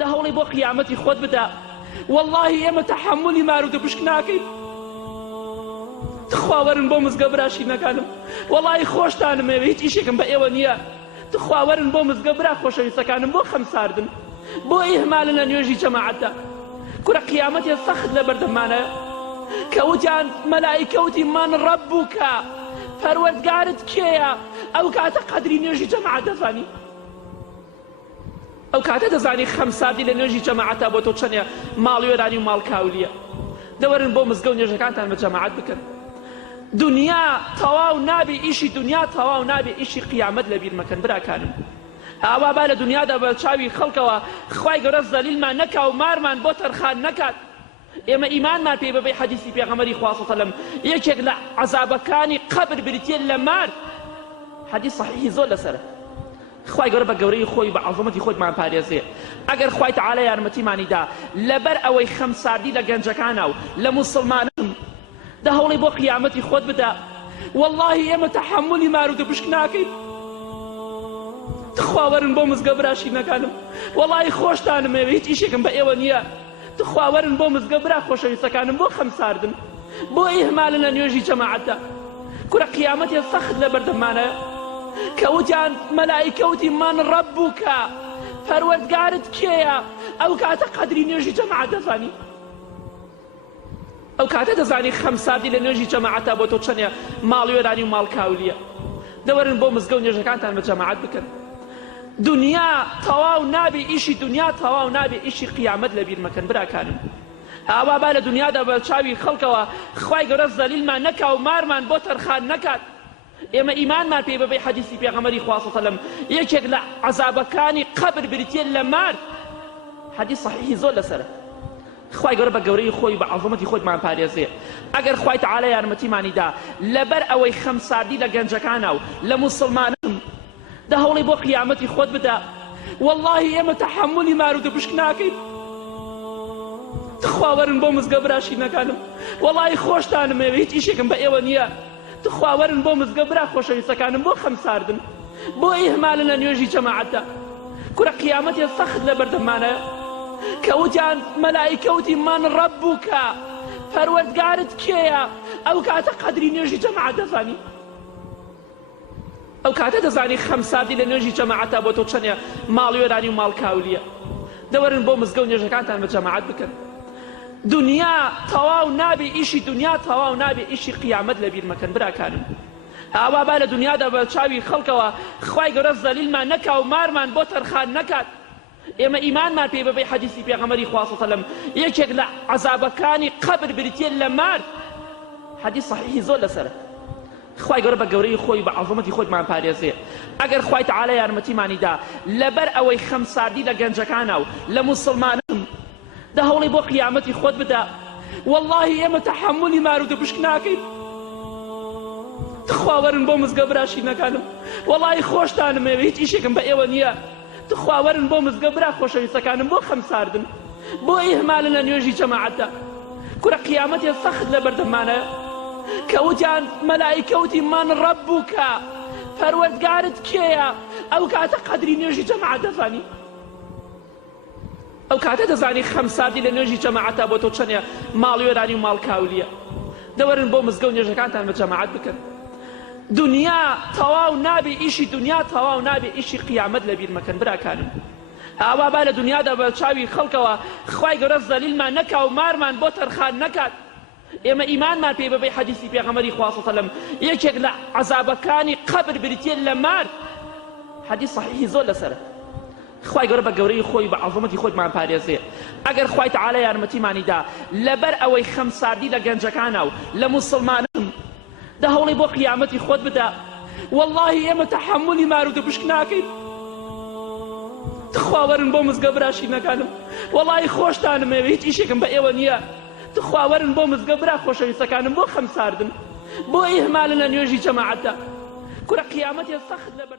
دا هەوڵی بۆ قیامەتی خۆت بدە. واللهی ئێمە تەحەمولی مارود و بشک ناکەین. تخواوەرن بۆ مزگە براشینەکانم، وەڵی خۆشتانم ئێوە هیچ ئیشێکم بە ئێوە نییە. تخواوەرن بۆ مزگە برا خۆشەویستەکانم بۆ خەمساردن، بۆ ئیهمالن لە نوێژی جەماعەتدا. کورە قیامەتێ سەخت لە بەردەمانە کە وتیان مەلائیکە وتی من ڕەبوکە، پەروەردگارت کێیە؟ ئەو کاتە قەدری نوێژی جەماعەت دەزانی، ئەو کاتە دەزانی خەمساردی لە نوێژی جەماعەتە بۆ تۆ چەندە ماڵ وێرانی و ماڵ کاولیە. دەوەرن بۆ مزگە و نوێژەکانتان بە جەماعەت بکەن. دنیا تەواو نابێ، ئیشی دنیا تەواو نابێ، ئیشی قیامەت لەبیر مەکەن براکانم. ئاوا با لە دنیادا بە چاوی خەڵکەوە خوای گەورە زەلیلمان نەکا و مارمان بۆ تەرخان نەکات. ئێمە ئیمانمان پێ بەبێ حەدیسی پێغەمبەری خوا صلی الله علیه و سلم یەکێک لە عەزابەکانی قەبر بریتیە لە مار. حەدیس صحیحی زۆر لەسەرە. خوای گەورە بە گەورەی خۆی بە عەظەمەتی خۆیمان پارێزێ. ئەگەر خوای تەعالی یارمەتیمانیدا لەبەر ئەوەی خەمساردی لە گەنجەکانە و لە موسڵمانان دا هەوڵی بۆ قیامەتی خۆت بدە. واللهی ئێمە تەحەمولی مارود و بشک ناکەین. تخواوەرن بۆ مزگە براشینەکانم، وەڵی خۆشتانم ئێوە هیچ ئیشێکم بە ئێوە نییە. تخواوەرن بۆ مزگە برا خۆشەویستەکانم بۆ خەمساردن، بۆ ئیهمالن لە نوێژی جەماعەتدا. کورە قیامەتێ سەخت لە بەردەمانە کە وتیان مەلائیکە وتی من ڕەبوکە، پەروەردگارت کێیە؟ ئەو کاتە قەدری نوێژی جەماعەت دەزانی، ئەو کاتە دەزانی خەمساردی لە نوێژی جەماعەتە بۆ تۆ چەندە ماڵ وێرانی و ماڵ کاولیە. دەوەرن بۆ مزگە و نوێژەکانتان بە جەماعەت بکەن. دنیا تەواو نابێ، ئیشی دنیا تەواو نابێ، ئیشی قیامەت لەبیر مەکەن براکانم. ئاوا با لە دنیادا بە چاوی خەڵکەوە خوای گەورە زەلیلمان نەکا و مارمان بۆ تەرخان نەکات. ئێمە ئیمانمان پێ بەبێ حەدیسی پێغەمبەری خوا صلی الله علیه و سلم یەکێک لە عەزابەکانی قەبر بریتیە لە مار. حەدیس صحیحی زۆر لەسەرە. خوای گەورە بە گەورەی خۆی بە عەظەمەتی خۆیمان پارێزێ. ئەگەر خوای تەعالی یارمەتیمانیدا لەبەر ئەوەی خەمساردی لە گەنجەکانە و لە موسڵمانان دا هەوڵی بۆ قیامەتی خۆت بدە. واللهی ئێمە تەحەمولی مارود و بشک ناکەین. تخواوەرن بۆ مزگە براشینەکانم، وەڵی خۆشتانم ئێوە هیچ ئیشێکم بە ئێوە نییە. تخواوەرن بۆ مزگە برا خۆشەویستەکانم بۆ خەمساردن، بۆ ئیهمالن لە نوێژی جەماعەتدا. کورە قیامەتێ سەخت لە بەردەمانە کە وتیان مەلائیکە وتی من ڕەبوکە، پەروەردگارت کێیە؟ ئەو کاتە قەدری نوێژی جەماعەت دەزانی، ئەو کاتە دەزانی خەمساردی لە نوێژی جەماعەتە بۆ تۆ چەندە ماڵ وێرانی و ماڵ کاولیە. دەوەرن بۆ مزگە و نوێژەکانتان بە جەماعەت بکەن. دنیا تەواو نابێ، ئیشی دنیا تەواو نابێ، ئیشی قیامەت لەبیر مەکەن براکانم. ئاوا با لە دنیادا بە چاوی خەڵکەوە خوای گەورە زەلیلمان نەکا و مارمان بۆ تەرخان نەکات. ئێمە ئیمانمان پێ بەبێ حەدیسی پێغەمبەری خوا صلی الله علیه و سلم یەکێک لە عەزابەکانی قەبر بریتیە لە مار. حەدیس صحیحی زۆر لەسەرە. خوای گەورە بە گەورەی خۆی بە عەظەمەتی خۆیمان پارێزێ. ئەگەر خوای تەعالی یارمەتیمانیدا لەبەر ئەوەی خەمساردی لە گەنجەکانە و لە موسڵمانان دا هەوڵی بۆ قیامەتی خۆت بدە. واللهی ئێمە تەحەمولی مارود و بشک ناکەین. تخواوەرن بۆ مزگە براشینەکانم، وەڵی خۆشتانم ئێوە هیچ ئیشێکم بە ئێوە نییە. تخواوەرن بۆ مزگە برا خۆشەویستەکانم بۆ خەمساردن، بۆ ئیهمالن لە نوێژی جەماعەتدا. کورە قیامەتێ سەخت لە بەردەمانە کە وتیان مەلائیکە وتی من ڕەبوکە، پەروەردگارت کێیە؟ ئەو کاتە قەدری نوێژی جەماعەت دەزانی، ئەو کاتە دەزانی خەمساردی لە نوێژی جەماعەتە بۆ تۆ چەندە ماڵ وێرانی و ماڵ کاولیە. دەوەرن بۆ مزگە و نوێژەکانتان بە جەماعەت بکەن. دنیا تەواو نابێ، ئیشی دنیا تەواو نابێ، ئیشی قیامەت لەبیر مەکەن براکانم. ئاوا با لە دنیادا بە چاوی خەڵکەوە خوای گەورە زەلیلمان نەکا و مارمان بۆ تەرخان نەکات. ئێمە ئیمانمان پێ بەبێ حەدیسی پێغەمبەری خوا صلی الله علیه و سلم یەکێک لە عەزابەکانی قەبر بریتیە لە مار. حەدیس صحیحی زۆر لەسەرە. خوای گەورە بە گەورەی خۆی بە عەظەمەتی خۆیمان پارێزێ. ئەگەر خوای تەعالی یارمەتیمانیدا لەبەر ئەوەی خەمساردی لە گەنجەکانە و لە موسڵمانان دا هەوڵی بۆ قیامەتی خۆت بدە. واللهی ئێمە تەحەمولی مارود و بشک ناکەین. تخواوەرن بۆ مزگە براشینەکانم، وەڵی خۆشتانم ئێوە هیچ ئیشێکم بە ئێوە نییە. تخواوەرن بۆ مزگە برا خۆشەویستەکانم بۆ خەمساردن، بۆ ئیهمالن لە نوێژی جەماعەتدا. کورە قیامەتێ سەخت لە بەردەم